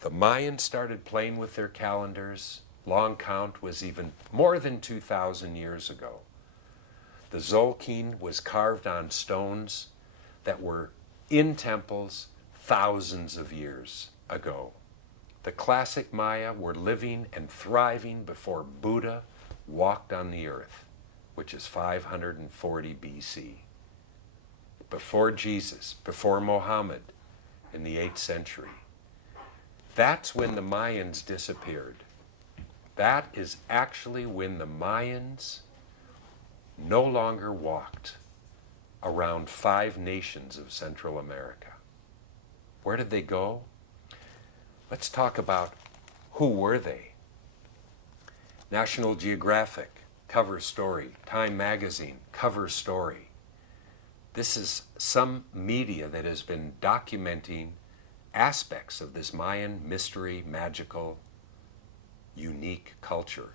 The Mayans started playing with their calendars. Long count was even more than 2,000 years ago. The Zolkin was carved on stones that were in temples thousands of years ago. The classic Maya were living and thriving before Buddha walked on the earth, which is 540 BC. Before Jesus, before Muhammad in the 8th century. That's when the Mayans disappeared. That is actually when the Mayans no longer walked around 5 nations of Central America. Where did they go? Let's talk about who were they. National Geographic, cover story. Time Magazine, cover story. This is some media that has been documenting aspects of this Mayan mystery, magical, unique culture.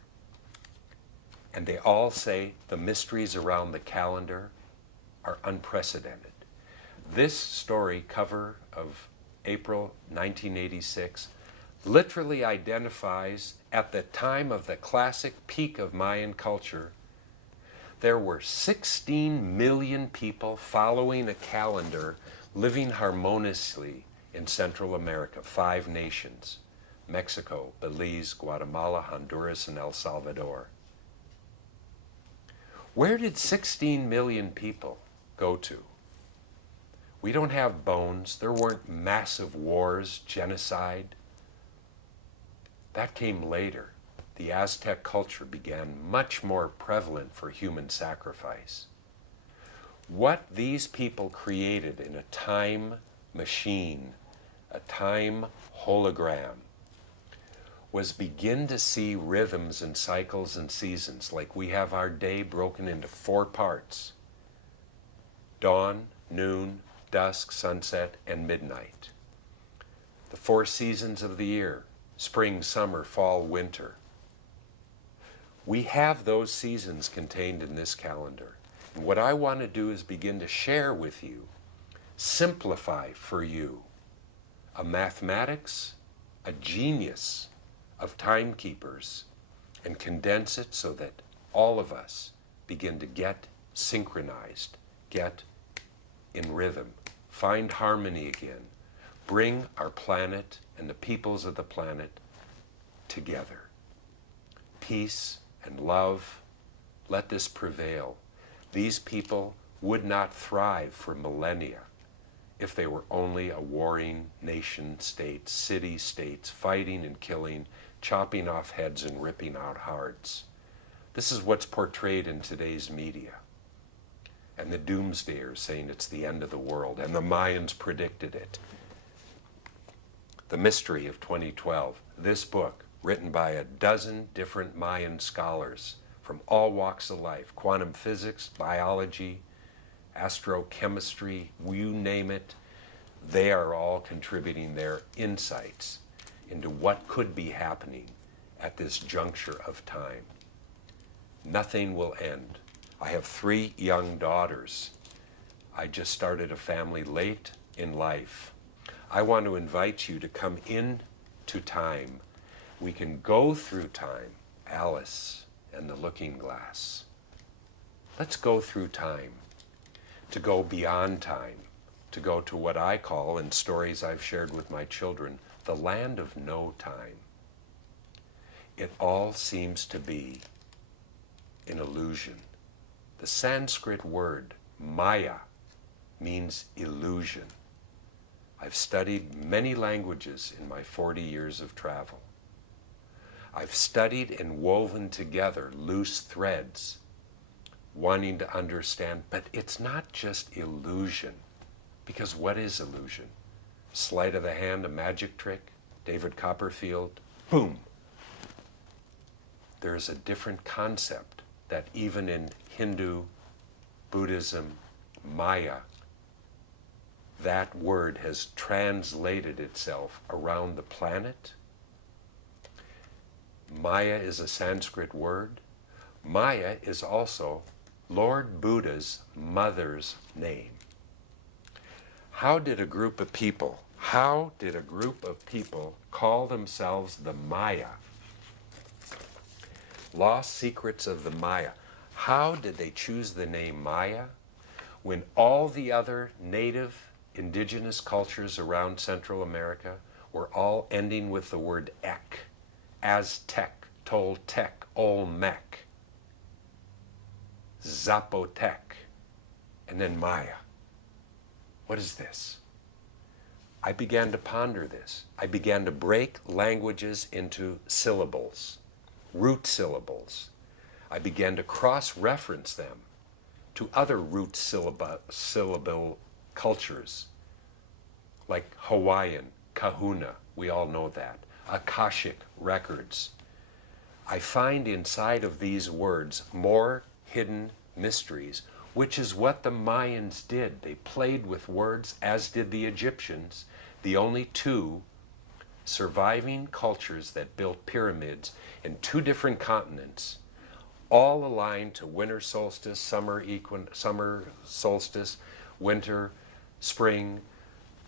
And they all say the mysteries around the calendar are unprecedented. This story, cover of April 1986, literally identifies at the time of the classic peak of Mayan culture, there were 16 million people following a calendar living harmoniously in Central America, 5 nations: Mexico, Belize, Guatemala, Honduras, and El Salvador. Where did 16 million people go to? We don't have bones. There weren't massive wars, genocide. That came later. The Aztec culture began much more prevalent for human sacrifice. What these people created in a time machine, a time hologram, was begin to see rhythms and cycles and seasons, like we have our day broken into 4 parts: dawn, noon, dusk, sunset, and midnight. The 4 seasons of the year: spring, summer, fall, winter. We have those seasons contained in this calendar. And what I want to do is begin to share with you, simplify for you, a mathematics, a genius of timekeepers, and condense it so that all of us begin to get synchronized, get in rhythm, find harmony again, bring our planet and the peoples of the planet together. Peace and love, let this prevail. These people would not thrive for millennia if they were only a warring nation states, city states, fighting and killing, chopping off heads and ripping out hearts. This is what's portrayed in today's media. And the doomsdayers saying it's the end of the world, and the Mayans predicted it. The Mystery of 2012, this book, written by a dozen different Mayan scholars from all walks of life: quantum physics, biology, astrochemistry, you name it. They are all contributing their insights into what could be happening at this juncture of time. Nothing will end. I have 3 young daughters. I just started a family late in life. I want to invite you to come into time. We can go through time. Alice and the Looking Glass. Let's go through time, to go beyond time, to go to what I call, in stories I've shared with my children, the land of no time. It all seems to be an illusion. The Sanskrit word Maya means illusion. I've studied many languages in my 40 years of travel. I've studied and woven together loose threads, wanting to understand, but it's not just illusion. Because what is illusion? Sleight of the hand, a magic trick? David Copperfield? Boom! There's a different concept that even in Hindu, Buddhism, Maya, that word has translated itself around the planet. Maya is a Sanskrit word. Maya is also Lord Buddha's mother's name. How did a group of people, How did a group of people call themselves the Maya? Lost Secrets of the Maya. How did they choose the name Maya when all the other native indigenous cultures around Central America were all ending with the word ek? Aztec, Toltec, Olmec, Zapotec, and then Maya. What is this? I began to ponder this. I began to break languages into syllables, root syllables. I began to cross-reference them to other root syllable cultures, like Hawaiian, kahuna, we all know that, Akashic records. I find inside of these words more hidden mysteries, which is what the Mayans did. They played with words, as did the Egyptians, the only two surviving cultures that built pyramids in two different continents, all aligned to winter solstice, summer solstice, winter, spring,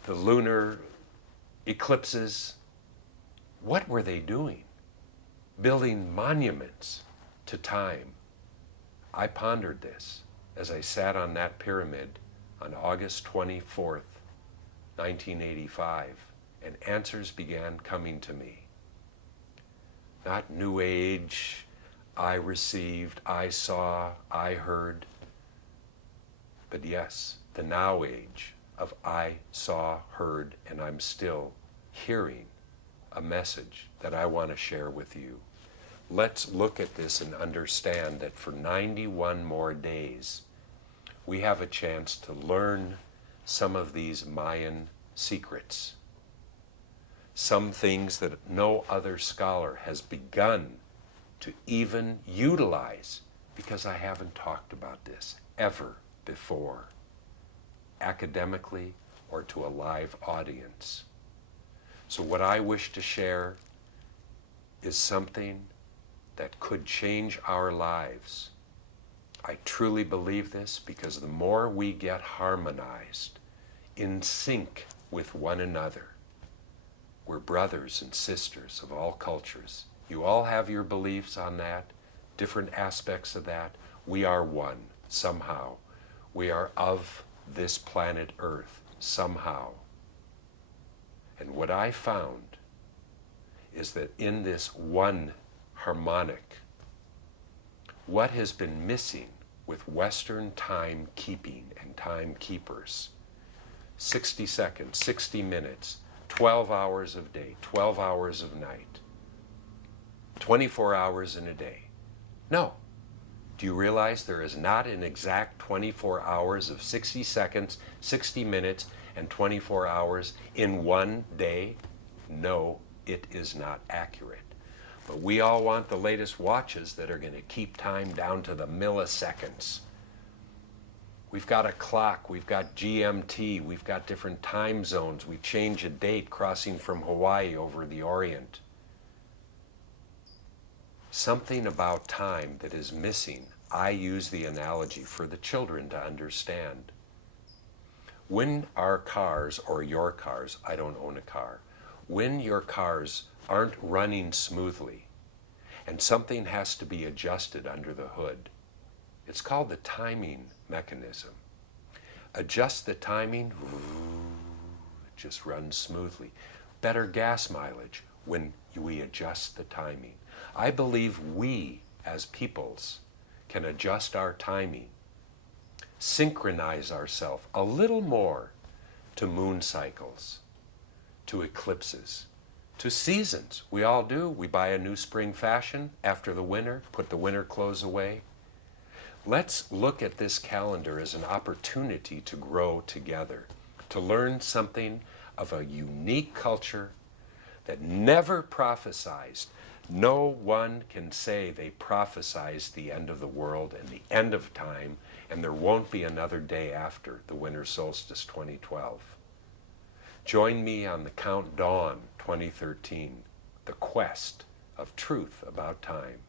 the lunar eclipses. What were they doing? Building monuments to time. I pondered this as I sat on that pyramid on August 24th, 1985, and answers began coming to me. Not New Age, I received, I saw, I heard, but yes, the now age of I saw, heard, and I'm still hearing a message that I want to share with you. Let's look at this and understand that for 91 more days, we have a chance to learn some of these Mayan secrets. Some things that no other scholar has begun to even utilize, because I haven't talked about this ever before, academically or to a live audience. So what I wish to share is something that could change our lives. I truly believe this because the more we get harmonized, in sync with one another, we're brothers and sisters of all cultures. You all have your beliefs on that, different aspects of that. We are one, somehow. We are of this planet Earth, somehow. And what I found is that in this one harmonic, what has been missing with Western timekeeping and timekeepers, 60 seconds, 60 minutes, 12 hours of day, 12 hours of night, 24 hours in a day. No. Do you realize there is not an exact 24 hours of 60 seconds, 60 minutes, and 24 hours in one day? No, it is not accurate. But we all want the latest watches that are going to keep time down to the milliseconds. We've got a clock, we've got GMT, we've got different time zones. We change a date crossing from Hawaii over the Orient. Something about time that is missing. I use the analogy for the children to understand. When our cars, or your cars, I don't own a car, when your cars aren't running smoothly and something has to be adjusted under the hood, it's called the timing mechanism. Adjust the timing, it just runs smoothly. Better gas mileage when we adjust the timing. I believe we, as peoples, can adjust our timing, synchronize ourselves a little more to moon cycles, to eclipses, to seasons. We all do. We buy a new spring fashion after the winter, put the winter clothes away. Let's look at this calendar as an opportunity to grow together, to learn something of a unique culture that never prophesized. No one can say they prophesized the end of the world and the end of time, and there won't be another day after the winter solstice 2012. Join me on the Countdown 2013, the quest of truth about time.